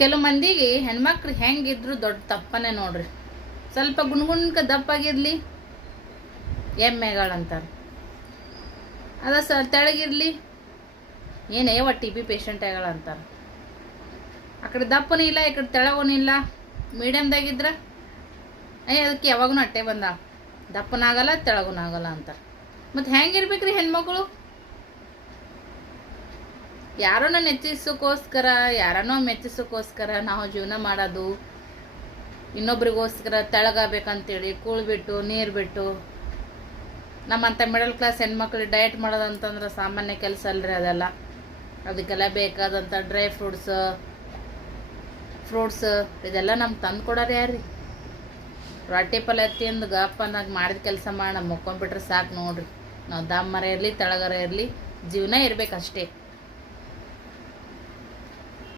ಕೆಲವು ಮಂದಿಗೆ ಹೆಣ್ಮಕ್ಳು ಹೆಂಗಿದ್ರು ದೊಡ್ಡ ತಪ್ಪನೇ ನೋಡ್ರಿ. ಸ್ವಲ್ಪ ಗುಣ್ಗುಣ್ಕ ದಪ್ಪಾಗಿರ್ಲಿ ಎಮ್ಮೆಗಳಂತಾರೆ, ಅದ ತೆಳಗಿರ್ಲಿ ಏನೇ TB ಪೇಷಂಟ್ ಅಂತಾರೆ. ಆ ಕಡೆ ದಪ್ಪನೂ ಇಲ್ಲ, ಈ ಕಡೆ ತೆಳಗೂ ಇಲ್ಲ, ಮೀಡಿಯಮ್ದಾಗಿದ್ರ ಅದಕ್ಕೆ ಯಾವಾಗೂ ಅಟ್ಟೆ ಬಂದ, ದಪ್ಪನಾಗಲ್ಲ ತೆಳಗೂ ಆಗಲ್ಲ ಅಂತಾರೆ. ಮತ್ತು ಹೆಂಗಿರ್ಬೇಕ್ರಿ ಹೆಣ್ಮಕ್ಳು? ಯಾರನ್ನ ನೆಚ್ಚಿಸೋಕ್ಕೋಸ್ಕರ, ಯಾರನ್ನೋ ಮೆಚ್ಚಿಸೋಕ್ಕೋಸ್ಕರ ನಾವು ಜೀವನ ಮಾಡೋದು. ಇನ್ನೊಬ್ರಿಗೋಸ್ಕರ ತೆಳಗಬೇಕಂತೇಳಿ ಕೂಳು ಬಿಟ್ಟು ನೀರು ಬಿಟ್ಟು ನಮ್ಮಂಥ ಮಿಡಲ್ ಕ್ಲಾಸ್ ಹೆಣ್ಮಕ್ಳು ಡಯಟ್ ಮಾಡೋದಂತಂದ್ರೆ ಸಾಮಾನ್ಯ ಕೆಲಸ ಅಲ್ರಿ ಅದೆಲ್ಲ. ಅದಕ್ಕೆಲ್ಲ ಬೇಕಾದಂಥ ಡ್ರೈ ಫ್ರೂಟ್ಸ್ ಇದೆಲ್ಲ ನಮ್ಗೆ ತಂದು ಕೊಡೋರು ಯಾರ್ರಿ? ರೊಟ್ಟಿ ಪಲ್ಯ ತಿಂದು ಗಪ್ಪನಾಗ ಮಾಡಿದ ಕೆಲಸ ಮಾಡಿ ನಾವು ಮುಕ್ಕೊಂಡ್ಬಿಟ್ರೆ ಸಾಕು ನೋಡ್ರಿ. ನಾವು ದಮ್ಮರ ಇರಲಿ ತೆಳಗರ ಇರಲಿ ಜೀವನ ಇರ್ಬೇಕಷ್ಟೇ.